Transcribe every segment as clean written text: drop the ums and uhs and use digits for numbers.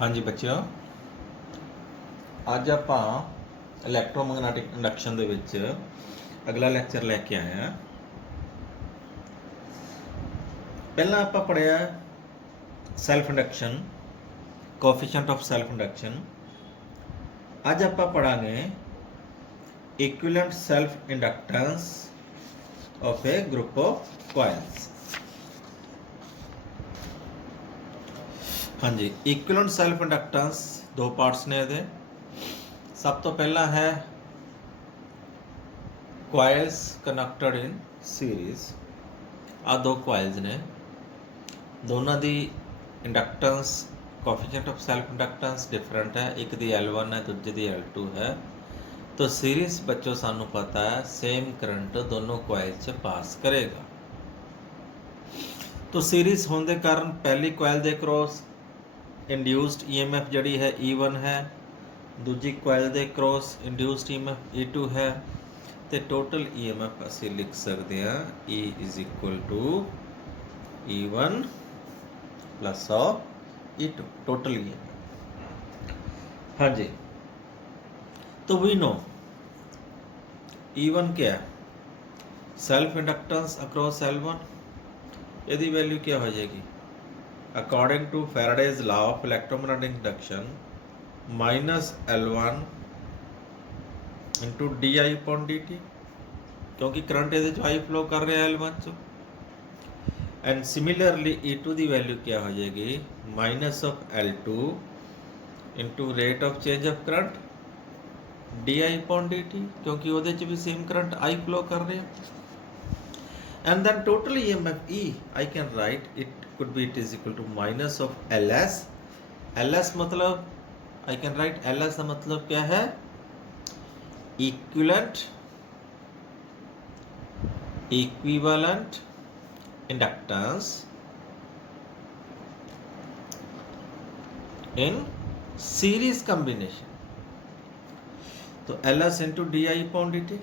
ਹਾਂਜੀ ਬੱਚਿਓ, ਅੱਜ ਆਪਾਂ ਇਲੈਕਟ੍ਰੋਮੈਗਨੈਟਿਕ ਇੰਡਕਸ਼ਨ ਦੇ ਵਿੱਚ ਅਗਲਾ ਲੈਕਚਰ ਲੈ ਕੇ ਆਏ ਹਾਂ। ਪਹਿਲਾਂ ਆਪਾਂ ਪੜ੍ਹਿਆ self induction, coefficient of self induction. ਅੱਜ ਆਪਾਂ ਪੜਾਂਗੇ equivalent self inductance of a group of coils. ਹਾਂਜੀ, ਇਕੁਇਵਲੈਂਟ ਸੈਲਫ ਇੰਡਕਟੈਂਸ ਦੋ ਪਾਰਟਸ ਨੇ ਇਹਦੇ। ਸਭ ਤੋਂ ਪਹਿਲਾਂ ਹੈ coils connected in series। ਆ ਦੋ coils ਨੇ, ਦੋਨਾਂ ਦੀ ਇੰਡਕਟੈਂਸ ਕੋਐਫੀਸ਼ੀਐਂਟ ਆਫ ਸੈਲਫ ਇੰਡਕਟੈਂਸ ਡਿਫਰੈਂਟ ਹੈ। ਇੱਕ ਦੀ L1 ਹੈ, ਦੂਜੇ ਦੀ L2 ਹੈ। तो सीरीज बच्चों सानू पता है सेम करंट दोनों कोयल च पास करेगा। तो सीरीज होने के कारण पहली कोयल के क्रॉस इंड्यूस्ड EMF जड़ी है E1 है, दूजी कोयल के क्रॉस इंड्यूस्ड EMF E2 है। तो टोटल EMF असी लिख सकते हैं E is equal to E1 plus of E2 total EMF। हाँ जी, तो वी नो E1 क्या है, सेल्फ इंडक्टेंस अक्रॉस L1। यदि वैल्यू क्या हो जाएगी, according to Faraday's law of electromagnetic induction minus L1 into D I upon D T, क्योंकि current ये आई फ्लो कर रहा है L1 चो। एंड सिमिलरली E2 की वैल्यू क्या हो जाएगी, minus of L2 into rate of change of current D I upon D T, क्योंकि वो भी सेम करंट आई फ्लो कर रहे हैं। And then total EMF E I can write it could be it is equal to minus of LS। LS मतलब आई can right LS का मतलब क्या है, equivalent inductance in series combination. तो LS into D I upon D T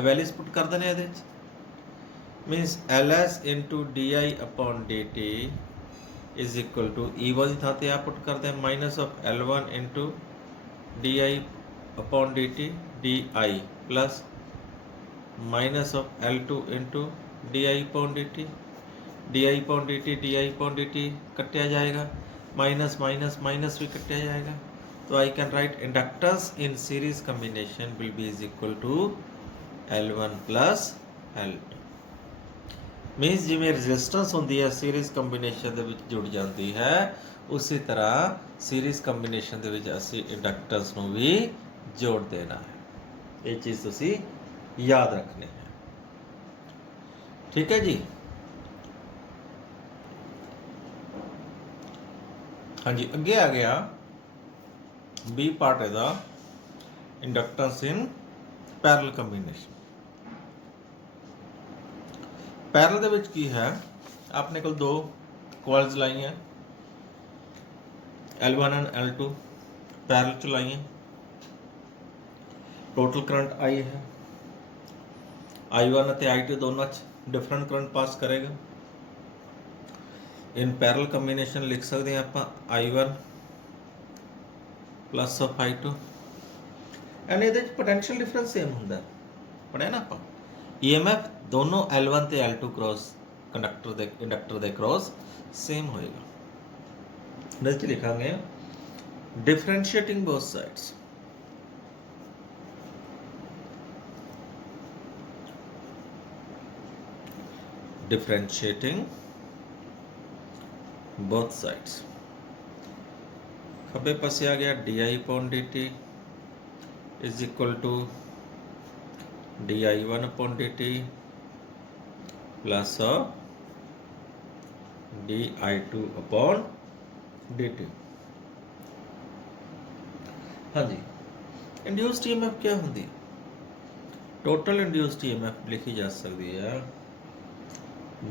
values put कर देने ये means LS into D I upon D T is equal to E1 की थां आप पुट करते हैं minus of L1 into D I upon D T D I plus minus of L2 into D I upon D T D I upon D T D I upon D T कटिया जाएगा, minus minus minus भी कटिया जाएगा। तो I can write inductance in series combination will be is equal to L1 plus L2। Means जिमें resistance होंदी है series combination दे विच जुड़ जाती है, उसी तरह सीरीज कंबीनेशन दे विच असी इंडक्टेंस नूं भी जोड़ देना है। ये चीज़ तुसी याद रखनी है, ठीक है जी। हाँ जी, अगे आ गया बी पार्ट इहदा inductance in parallel combination. Parallel दे विच की है, अपने को दो कॉइल्स लाई हैं L1 एंड L2 पैरेलल च लाई हैं। टोटल करंट I है, I1 और I2 दोनों डिफरेंट करंट पास करेगा। इन पैरेलल कंबीनेशन लिख सकते हैं आप I1 plus of I2 and ये पोटेंशियल डिफरेंस सेम होंगे, पढ़िया ना आप। EMF दोनों L1 ते L2 क्रॉस कंडक्टर दे इंडक्टर दे क्रॉस सेम होएगा। नीचे लिखांगे differentiating both sides. Differentiating both sides. खब्बे पासे आ गया D I upon D T is equal to D I one upon D T plus D I two upon D T. हाँ जी, इंड्यूस्ड EMF क्या होंगी, टोटल इंड्यूस्ड EMF लिखी जा सकती है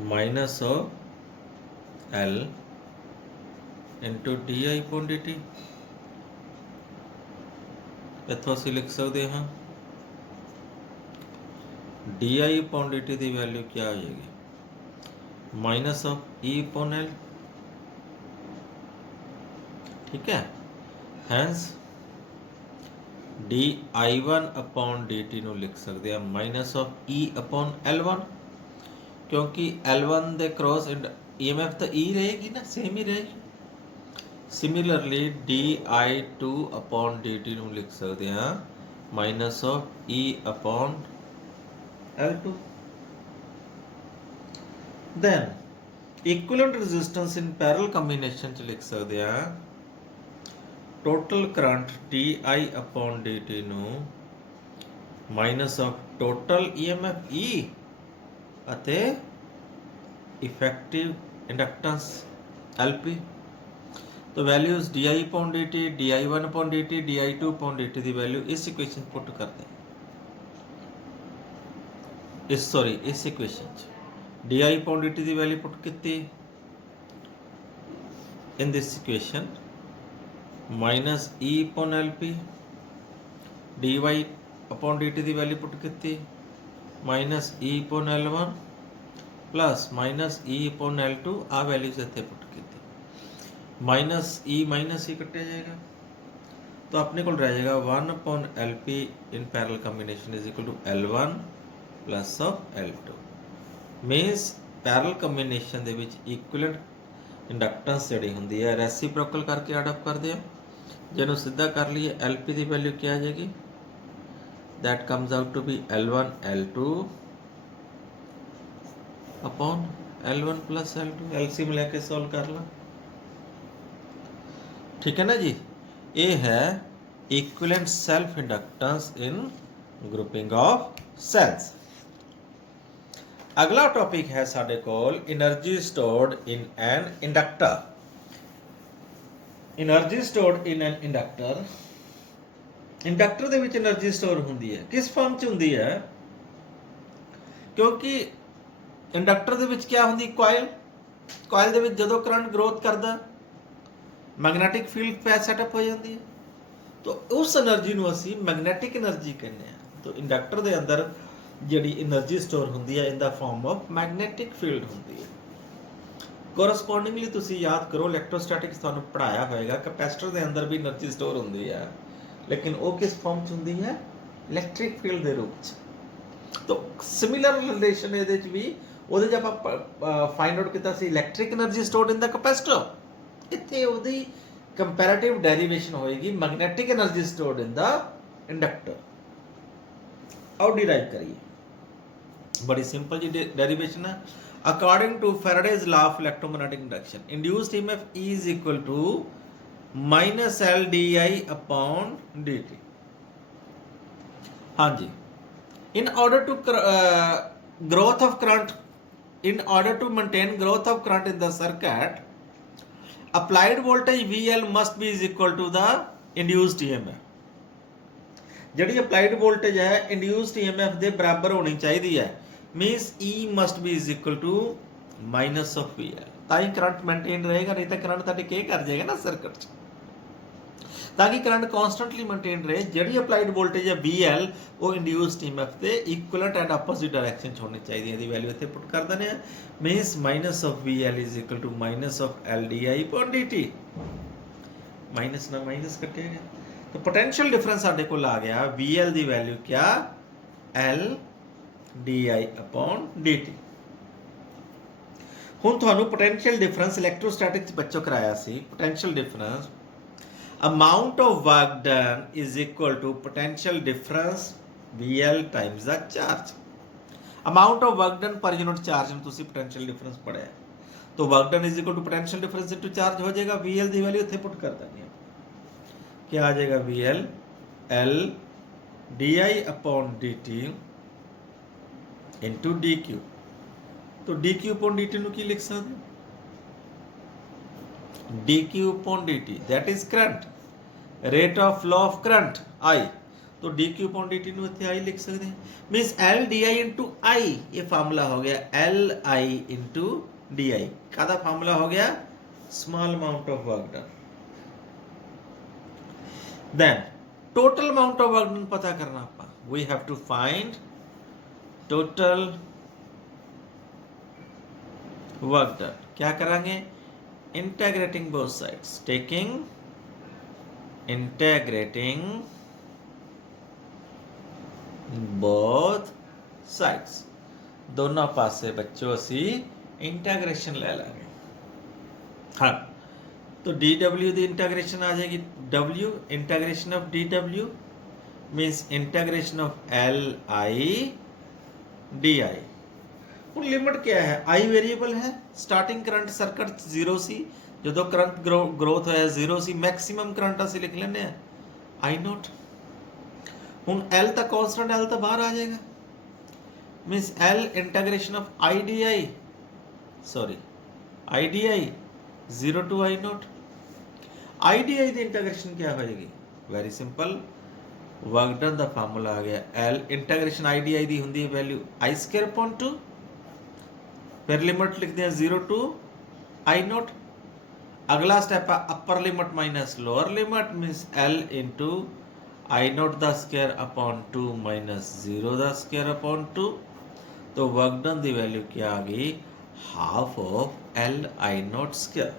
minus L into D I upon D T. इतों असी लिख सकते हैं D I upon D T की वैल्यू क्या हो जाएगी, minus of E upon L ठीक है। हैंस di1 अपॉन dt ਨੂੰ ਲਿਖ ਸਕਦੇ ਆ minus of E upon L1, क्योंकि L1 ਦੇ क्रॉस EMF ਤਾਂ E रहेगी ना, सेम ही रहेगी। सिमिलरली di2 अपॉन dt ਨੂੰ ਲਿਖ ਸਕਦੇ ਆ minus of E upon L2। then equivalent resistance in parallel combination ਚ ਲਿਖ ਸਕਦੇ ਆ total current di upon dt ਨੂੰ minus of total EMF E ਅਤੇ effective inductance LP। तो values di upon dt, di1 upon dt, di2 upon dt ਦੀ value ਇਸ equation ਪੁੱਟ ਕਰਦੇ ਇਸ ਇਕੁਏਸ਼ਨ ਚ di upon dt ਦੀ ਵੈਲਿਊ ਪੁੱਟ ਕੀਤੀ in this equation minus E upon LP, dy upon dt the value ਪੁੱਟ ਕੀਤੀ minus E upon L1 plus minus E upon L2, ਆ values ਇੱਥੇ ਪੁੱਟ ਕੀਤੀ minus ई कटे जाएगा, तो अपने को रह जाएगा 1 upon LP in parallel combination is equal to L1 plus of L2। Means parallel combination दे विच इक्विवेलेंट इंडक्टेंस जिहड़ी हुंदी है रेसिप्रोकल करके एड अप करदे आ। जिन्हों सीधा कर लिए LP की वैल्यू क्या आ जाएगी, that comes out to be L1 L2 upon L1 plus L2। LCM लेके सॉल्व कर ला, ठीक है ना जी। ये है equivalent self inductance in grouping of cells. अगला टॉपिक है साडे कोल energy stored in an inductor. Energy stored in an inductor, inductor दे विच एनर्जी स्टोर हुंदी है, किस फॉर्म च हुंदी है, क्योंकि इंडक्टर दे विच क्या हुंदी, कॉइल दे विच जदों करंट ग्रोथ करदा मैगनैटिक फील्ड पै सैटअप हो जाती है, तो उस एनर्जी ਨੂੰ ਅਸੀਂ मैगनैटिक एनर्जी कहने हैं। तो इंडक्टर ਦੇ ਅੰਦਰ ਜਿਹੜੀ એનર્ਜੀ ਸਟੋਰ ਹੁੰਦੀ ਹੈ ਇਨ ਦਾ ਫਾਰਮ ਆਫ ਮੈਗਨੈਟਿਕ ਫੀਲਡ ਹੁੰਦੀ ਹੈ। ਕੋਰਸਪੋਂਡਿੰਗਲੀ ਤੁਸੀਂ ਯਾਦ ਕਰੋ ਇਲੈਕਟ੍ਰੋਸਟੈਟਿਕਸ ਤੁਹਾਨੂੰ ਪੜਾਇਆ ਹੋਏਗਾ, ਕੈਪੈਸਿਟਰ ਦੇ ਅੰਦਰ ਵੀ એનર્ਜੀ ਸਟੋਰ ਹੁੰਦੀ ਹੈ, ਲੇਕਿਨ ਉਹ ਕਿਸ ਫਾਰਮ 'ਚ ਹੁੰਦੀ ਹੈ, ਇਲੈਕਟ੍ਰਿਕ ਫੀਲਡ ਦੇ ਰੂਪ 'ਚ। तो ਸਿਮਿਲਰ ਰਿਲੇਸ਼ਨ ਇਹਦੇ 'ਚ ਵੀ ਉਹਦੇ 'ਚ ਆਪਾਂ ਫਾਈਂਡ ਆਊਟ ਕੀਤਾ ਸੀ electric energy stored in the capacitor. ਇੱਥੇ ਉਹਦੀ ਕੰਪੈरेटिव डेरिवेशन होएगी magnetic energy stored in the inductor. आओ डिराइव करिए, बड़ी सिंपल जी डेरिवेशन है। According to Faraday's law of electromagnetic induction induced EMF E is equal to minus L D I upon D T. हाँ जी, in order to growth of current, in order to maintain growth of current in the circuit, applied voltage VL must be is equal to the induced EMF। ਜਿਹੜੀ applied voltage ਹੈ induced EMF ਦੇ ਬਰਾਬਰ ਹੋਣੀ ਚਾਹੀਦੀ ਹੈ, means E must be is equal to minus of VL, ਤਾਂ ਹੀ current maintain ਰਹੇਗਾ, ਨਹੀਂ ਤਾਂ ਕਰੰਟ ਤੁਹਾਡੇ ਕੀ ਕਰ ਜਾਏਗਾ ਨਾ ਸਰਕਟ 'ਚ। ਤਾਂ ਕਿ ਕਰੰਟ ਕਨਸਟੈਂਟਲੀ ਮੇਨਟੇਨ ਰਹੇ, ਜਿਹੜੀ ਅਪਲਾਈਡ ਵੋਲਟੇਜ ਹੈ VL ਉਹ ਇੰਡਿਊਸਡ EMF ਦੇ ਇਕੁਅਲੈਂਟ ਐਂਡ ਆਪੋਜ਼ਿਟ ਡਾਇਰੈਕਸ਼ਨ 'ਚ ਹੋਣੀ ਚਾਹੀਦੀ ਹੈ। ਇਹਦੀ ਵੈਲਿਊ ਇੱਥੇ ਪੁੱਟ ਕਰ ਦਿੰਦੇ ਆ, means minus of VL is equal to minus of LDI upon dt। Minus ਨਾਲ ਮਾਈਨਸ ਕੱਟੇਗਾ, ਤਾਂ ਪੋਟੈਂਸ਼ੀਅਲ ਡਿਫਰੈਂਸ ਸਾਡੇ ਕੋਲ ਆ ਗਿਆ, VL ਦੀ ਵੈਲਿਊ ਕਿਆ, LDI upon dt। ਹੁਣ ਤੁਹਾਨੂੰ ਪੋਟੈਂਸ਼ੀਅਲ ਡਿਫਰੈਂਸ ਇਲੈਕਟ੍ਰੋਸਟੈਟਿਕਸ ਬੱਚੋ ਕਰਾਇਆ ਸੀ। Potential difference amount of work done is equal to potential difference VL times the charge। amount of work done per unit charge ਨੂੰ ਤੁਸੀਂ potential difference ਪੜਿਆ, तो work done is equal to potential difference into charge हो जाएगा। VL ਦੀ value ਇੱਥੇ ਪੁੱਟ ਕਰ ਦਾਂਗੇ, क्या आ जाएगा, VL L DI upon dt into dq। तो dq upon dt ਨੂੰ ਕੀ ਲਿਖ ਸਕਦੇ, dq upon dt that is current, rate of flow of current I, तो dq upon dt ਨੂੰ ਇੱਥੇ I ਲਿਖ ਸਕਦੇ ਹਾਂ, means L di into I। ये फार्मूला हो गया L I into di। कादा फार्मूला हो गया, small amount of work done. Then total amount of work done पता करना आपका, we have to find total work done. क्या करेंगे, integrating both sides, taking integrating both sides, दोनों पासे बच्चों असी इंटैग्रेशन ले लांगे। हाँ, तो डी डब्ल्यू की इंटैग्रेशन आ जाएगी, W integration of D W means integration of L I D I. ਹੁਣ ਲਿਮਟ क्या है, आई वेरिएबल है, स्टार्टिंग करंट सर्किट 0 सी, जो करंट ग्रोथ होया 0 सी, मैक्सिमम करंट ਅਸੀਂ लिख ਲੈਂਦੇ ਆ आई नॉट। ਹੁਣ एल ਤਾਂ कांस्टेंट, एल ਤਾਂ ਬਾਹਰ ਆ ਜਾਏਗਾ, means L integration of I D I, sorry I D I 0 to I naught. I D I की इंटीग्रेशन क्या होएगी, वेरी सिंपल, वर्क डन का फार्मूला आ गया, L integration I D I की होंगी वैल्यू आई स्क्वायर अपॉन 2, फिर limit लिखते हैं 0 टू आई नॉट। अगला स्टेप है upper limit minus lower limit, means L into I naught the square upon 2 minus 0 the square upon 2। तो वर्क डन की value क्या आ गई, half of L I not square.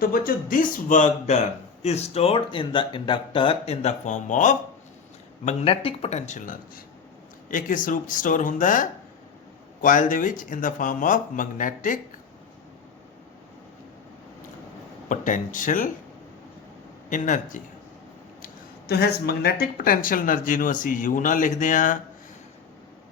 तो बच्चों this work done is stored in the inductor in the form of magnetic potential energy। ਇਹ ਕਿਸ ਰੂਪ ਚ ਸਟੋਰ ਹੁੰਦਾ ਹੈ, coil ਦੇ ਵਿੱਚ in the form of magnetic potential energy। तो ਇਸ magnetic potential energy ਨੂੰ ਅਸੀਂ U ਨਾਲ ਲਿਖਦੇ ਹਾਂ।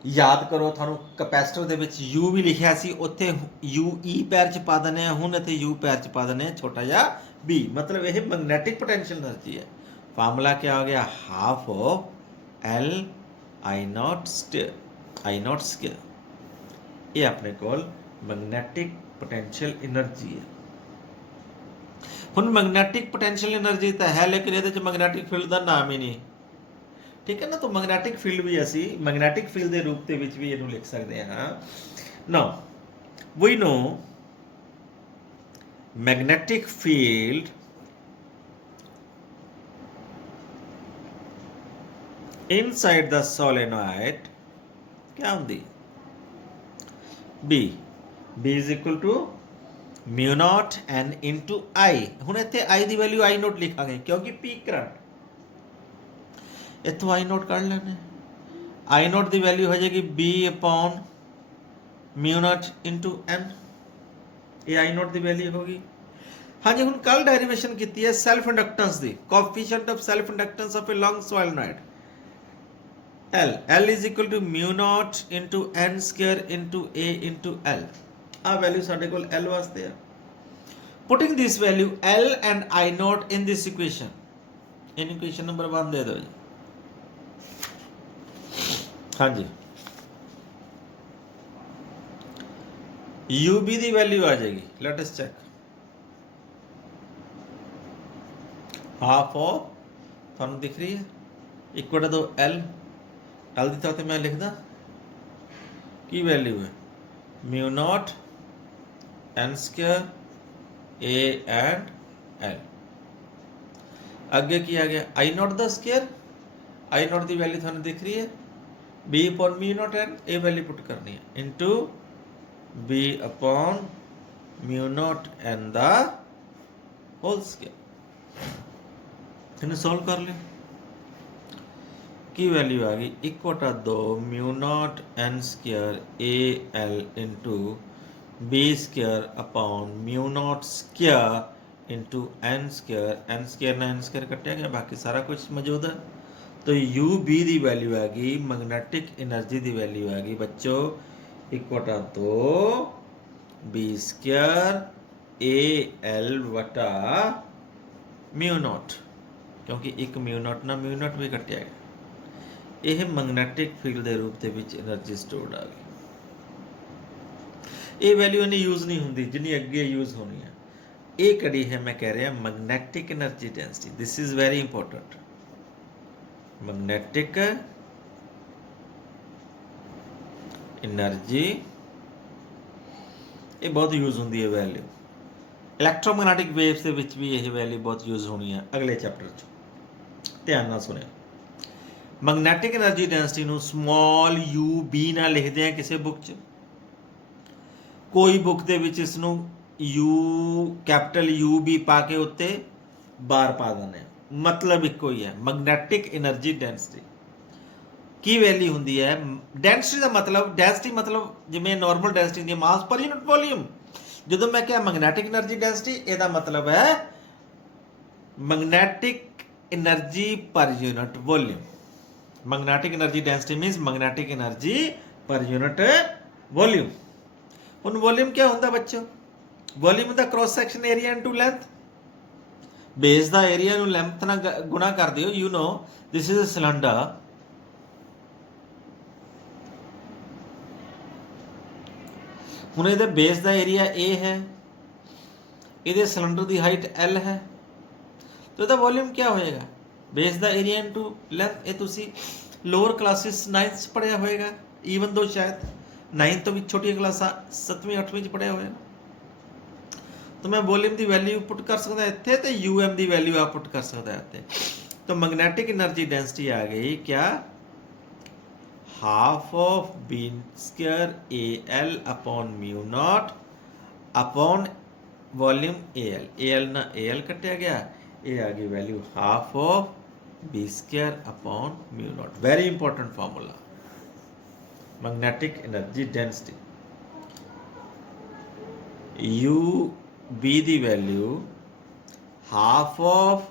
याद करो, थानू कैपेसिटर दे विच U भी लिखिया सी, उत्थे U E पैर च पा देने, हुण इत्थे U पैर च पा देने छोटा जिहा B, मतलब यह मैग्नेटिक पोटेंशियल एनर्जी है। फार्मूला क्या हो गया, half of L I not square. ये अपने कोल मैग्नेटिक पोटेंशियल एनर्जी है। हुण मैग्नेटिक पोटेंशियल एनर्जी तो है, लेकिन ये मैग्नेटिक फील्ड का नाम ही नहीं, ठीक है ना। तो मैग्नेटिक फील्ड भी असी मैग्नेटिक फील्ड के रूप के भी इनू लिख सकते हैं। Now we know magnetic field inside the solenoid क्या होंगी, B is equal to mu naught N into I. हुण इत्थे आई की वैल्यू आई नॉट लिखांगे क्योंकि पीक करंट, इतों आई नोट कढ़ लेने, आई नोट की वैल्यू हो जाएगी B upon mu naught into N, ये आई नोट की वैल्यू होगी। हाँ जी, हुण कल डेरिवेशन की है सैल्फ इंडक्टेंस की, coefficient of self inductance of a long solenoid L is equal to mu naught into N square into A into L. आ वैल्यू साडे कोल एल वास्ते है। Putting this value L and I naught in this equation, in equation number 1 दे दो जी। हाँ जी, यू बी की वैल्यू आ जाएगी, let us check, half of, थानू दिख रही है, इक्वल टू एल, एल की तो मैं लिखदा की वैल्यू है mu naught N square A and L. अगे की आ गया I naught the square, I naught की वैल्यू थानू दिख रही है B upon mu naught N, ए वैल्यू पुट करनी है into B upon mu naught N the whole square. इन्हें सॉल्व कर ले, की वैल्यू आ गई equal to 2 mu naught N square A L into B square upon mu naught square into N square ना N square कटिया गया, बाकी सारा कुछ मौजूद है। तो यू बी की वैल्यू आ गई, मैग्नेटिक एनर्जी की वैल्यू आ गई बच्चों equal to 2 B square A L वटा म्यू नॉट, क्योंकि एक म्यू नॉट ना म्यू नॉट भी कटिया गया। यह मैग्नेटिक फील्ड के रूप के एनर्जी स्टोर्ड आ गई। ये वैल्यू इन्नी यूज नहीं होंगी जिन्नी अगे यूज होनी है। ये कड़ी है मैं कह रहा magnetic energy density, this is very important. Magnetic energy ये बहुत यूज होंगी है वैल्यू। इलैक्ट्रोमैग्नेटिक वेव्स के विच भी यह वैल्यू बहुत यूज होनी है। अगले चैप्टर ध्यान ना सुने, मैग्नेटिक एनर्जी डेंसिटी नू स्मॉल यू बी ना लिखते हैं किसी बुक च, कोई बुक के विच इसनू यू कैपिटल यू बी पा के उत्ते ਬਾਰ ਪਾ ਦਿੰਦੇ ਹਾਂ, ਮਤਲਬ ਇੱਕੋ ਹੀ ਹੈ। ਮੈਗਨੈਟਿਕ એનર્ਜੀ ਡੈਂਸਿਟੀ ਕੀ ਵੈਲਿਊ ਹੁੰਦੀ ਹੈ? ਡੈਂਸਿਟੀ ਦਾ ਮਤਲਬ, ਡੈਂਸਿਟੀ ਮਤਲਬ ਜਿਵੇਂ ਨਾਰਮਲ ਡੈਂਸਿਟੀ ਹੁੰਦੀ ਹੈ ਮਾਸ ਪਰ ਯੂਨਿਟ ਵੋਲਿਊਮ। ਜਦੋਂ ਮੈਂ ਕਿਹਾ ਮੈਗਨੈਟਿਕ એનર્ਜੀ ਡੈਂਸਿਟੀ, ਇਹਦਾ ਮਤਲਬ ਹੈ ਮੈਗਨੈਟਿਕ એનર્ਜੀ ਪਰ unit volume. Magnetic energy density means magnetic energy per unit volume. हुण वॉल्यूम क्या होंदा बच्चों? वॉल्यूम दा cross section area into length. Base दा एरिया नूं लेंथ नाल गुणा कर दिओ। You know this is a cylinder. हुण इहदे बेस दा एरिया A है, इहदे सिलेंडर दी हाइट L है, तो इहदा वॉल्यूम क्या होएगा? बेस दा एरिया इनटू लेंथ। ये तुसी लोअर क्लासिस 9th पढ़िया होएगा, ईवन दो शायद 9th तो भी छोटी क्लासा 7वीं 8वीं च पढ़िया होएगा। तो मैं वॉल्यूम दी वैल्यू पुट कर सकदा इत्थे ते यूएम दी वैल्यू आप पुट कर सकदा इत्थे। तो मैग्नेटिक एनर्जी डेंसिटी आ गई क्या? Half of B square A L upon mu naught upon volume A L ना ए एल कटिया गया, ये आ गई value half of B square upon mu naught. Very important formula magnetic energy density. U B दी value half of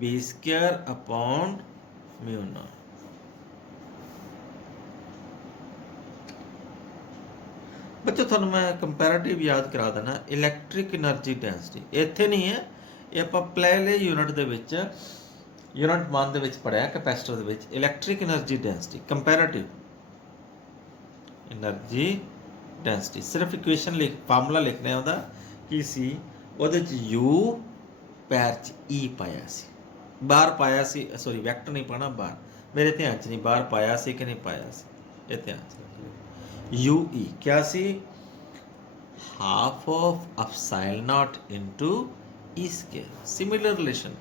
B square upon mu naught. बच्चों थानू मैं कंपैरेटिव याद करा देना। इलैक्ट्रिक एनर्जी डेंसिटी इत्थे नहीं है, ये आपां पहले यूनिट दे विच यूनिट 1 ਦੇ ਵਿੱਚ ਪੜਿਆ ਕੈਪੈਸਿਟਰ ਦੇ ਵਿੱਚ। Electric energy density comparative energy density, ਸਿਰਫ ਇਕੁਏਸ਼ਨ ਲਿਖ, ਫਾਰਮੂਲਾ ਲਿਖਣਾ ਹੈ ਉਹਦਾ ਕੀ ਸੀ? ਉਹਦੇ ਚ U ਪੈਰ ਚ E ਪਾਇਆ ਸੀ, ਬਾਹਰ ਪਾਇਆ ਸੀ, ਸੌਰੀ ਵੈਕਟਰ ਨਹੀਂ ਪਾਣਾ ਬਾਹਰ, ਮੇਰੇ ਧਿਆਨ ਚ ਨਹੀਂ ਬਾਹਰ ਪਾਇਆ ਸੀ ਕਿ ਨਹੀਂ ਪਾਇਆ ਸੀ, ਇਹ ਧਿਆਨ ਚ। UE क्या सी? Half of epsilon naught into E square. Similar relation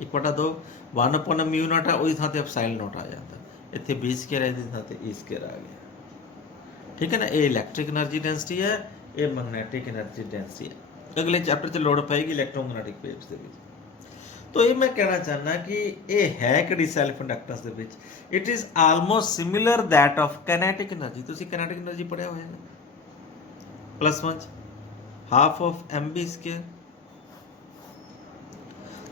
1/2 1 upon mu naught है, उस थां ते एप्सिलॉन नॉट आ जाता, इत्थे बी स्क्वायर है, इस थां ते ई स्क्वायर आ गया। ठीक है ना? ये इलैक्ट्रिक एनर्जी डेंसिटी है, ये मैग्नेटिक एनर्जी डेंसिटी है। अगले चैप्टर च लोड़ पेगी इलैक्ट्रोमैग्नेटिक वेव्स दे विच। तो ये मैं कहना चाहना कि ये है कि self inductance the which it is almost similar that of kinetic energy. तुसीं कैनेटिक एनर्जी पढ़िया होएगा +1 half of M B square,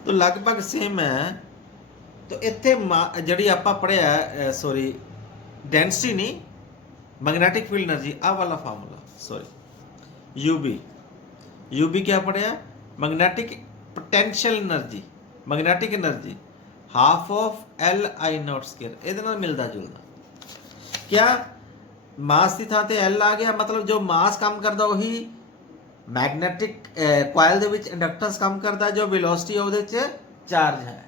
तो लगभग सेम है। तो इत्थे जिहड़ी आपां पढ़िया सॉरी डेंसिटी नहीं, मैग्नेटिक फील्ड एनर्जी, आ वाला फार्मूला सॉरी यूबी क्या पढ़िया? Magnetic potential energy, magnetic energy half of L/I0 square, ਇਹਦੇ ਨਾਲ ਮਿਲਦਾ ਜੁਲਦਾ। क्या मास ਦੀ ਥਾਂ ਤੇ L ਆ ਗਿਆ, मतलब जो मास काम करदा ਉਹੀ मैग्नेटिक कॉइल ਦੇ ਵਿੱਚ ਇੰਡਕਟੈਂਸ ਕੰਮ ਕਰਦਾ, ਜੋ ਵੈਲੋਸਿਟੀ ਉਹਦੇ 'ਚ ਚਾਰਜ ਹੈ,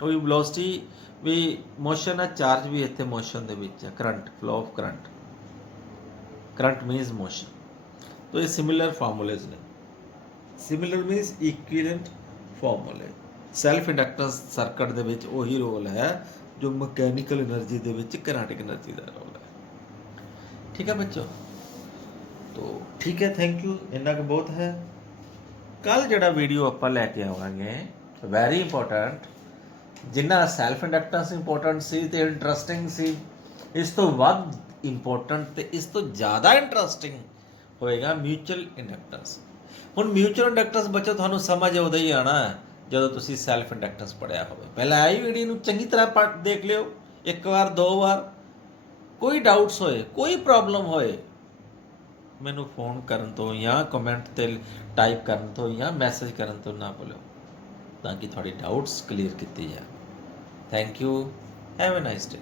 ਕੋਈ ਵੈਲੋਸਿਟੀ ਵੀ ਮੋਸ਼ਨ ਹੈ, ਚਾਰਜ ਵੀ ਇੱਥੇ ਮੋਸ਼ਨ ਦੇ ਵਿੱਚ ਹੈ, current flow of current means motion. तो ये सिमिलर फार्मूलेज ने, सिमिलर मीन्स इक्विवेलेंट फार्मूले। सैल्फ इंडक्टेंस सर्किट दे विच वही रोल है जो मैकेनिकल एनर्जी दे विच काइनेटिक एनर्जी का रोल है। ठीक है बच्चों? तो ठीक है, थैंक यू, इन्ना कुछ बहुत है। कल जिहड़ा वीडियो आपां लैके आवांगे वैरी इंपॉर्टेंट, जिन्ना सैल्फ इंडक्टेंस इंपॉर्टेंट सी ते इंटरस्टिंग सी, इस तो वध इंपॉर्टेंट ते इस तो ज़्यादा इंटरस्टिंग होएगा म्यूचुअल इंडक्टेंस। हुण म्यूचुअल इंडक्टेंस बच्चों तुहानूं समझ उदों ही आना ਜਦੋਂ ਤੁਸੀਂ ਸੈਲਫ ਇੰਡਕਟੈਂਸ ਪੜਿਆ ਹੋਵੇ। ਪਹਿਲਾਂ ਆਈ ਵੀਡੀਓ ਨੂੰ ਚੰਗੀ ਤਰ੍ਹਾਂ ਪੜ੍ਹ ਦੇਖ ਲਿਓ, ਇੱਕ ਵਾਰ ਦੋ ਵਾਰ। ਕੋਈ ਡਾਊਟਸ ਹੋਏ, ਕੋਈ ਪ੍ਰੋਬਲਮ ਹੋਏ, ਮੈਨੂੰ ਫੋਨ ਕਰਨ ਤੋਂ ਜਾਂ ਕਮੈਂਟ 'ਤੇ ਟਾਈਪ ਕਰਨ ਤੋਂ ਜਾਂ ਮੈਸੇਜ ਕਰਨ ਤੋਂ ਨਾ ਭੁੱਲਿਓ, ਤਾਂ ਕਿ ਤੁਹਾਡੇ ਡਾਊਟਸ ਕਲੀਅਰ ਕੀਤੇ ਜਾਣ। Thank you, have a nice day.